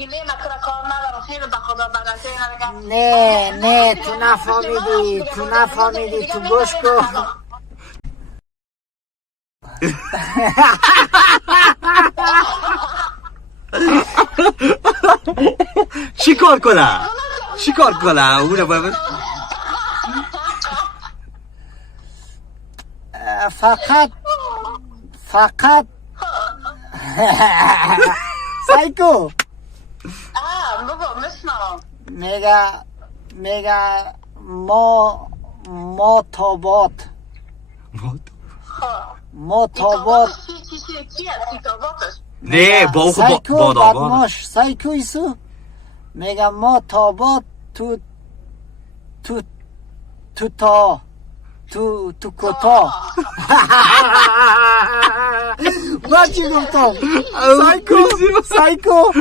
میگی نه کار ندارم خیلی به خدا بغلته اینا نه تو نفهمیدی تو گوش کن. چیکار کنم اونو باید فقط سایکو بابا میشنم میگه ما تابات چی هستی تاباتش نه با اون سایکو بادابان بدماش سایکو ایسو میگه ما تابات تو کتا من چی گفتم سایکو